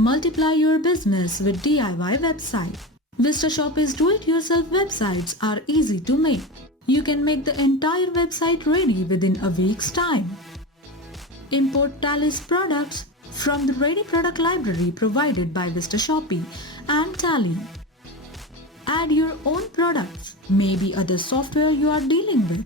Multiply your business with DIY website. VistaShopee's do-it-yourself websites are easy to make. You can make the entire website ready within a week's time. Import Tally's products from the ready product library provided by VistaShopee and Tally. Add your own products, maybe other software you are dealing with,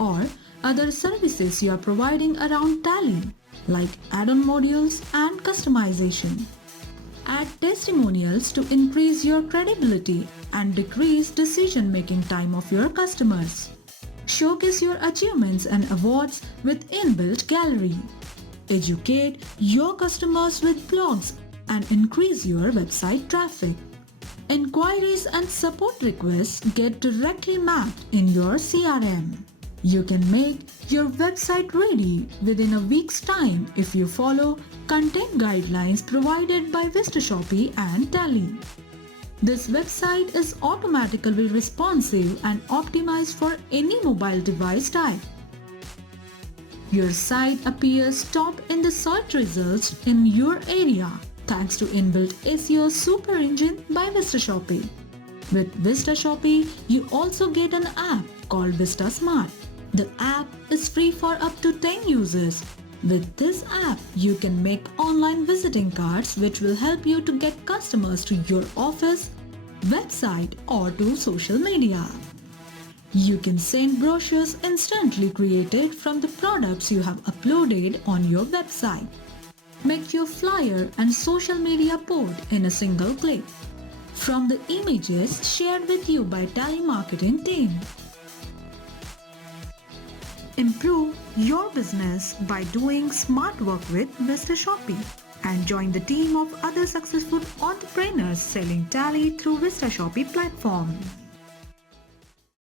or other services you are providing around Tally, like add-on modules and customization. Add testimonials to increase your credibility and decrease decision-making time of your customers. Showcase your achievements and awards with inbuilt gallery. Educate your customers with blogs and increase your website traffic. Inquiries and support requests get directly mapped in your CRM. You can make your website ready within a week's time if you follow content guidelines provided by VistaShopee and Tally. This website is automatically responsive and optimized for any mobile device type. Your site appears top in the search results in your area thanks to inbuilt SEO super engine by VistaShopee. With VistaShopee, you also get an app called VistaSmart. The app is free for up to 10 users. With this app, you can make online visiting cards which will help you to get customers to your office, website or to social media. You can send brochures instantly created from the products you have uploaded on your website. Make your flyer and social media post in a single click from the images shared with you by telemarketing team. Improve your business by doing smart work with VistaShopee and join the team of other successful entrepreneurs selling Tally through VistaShopee platform.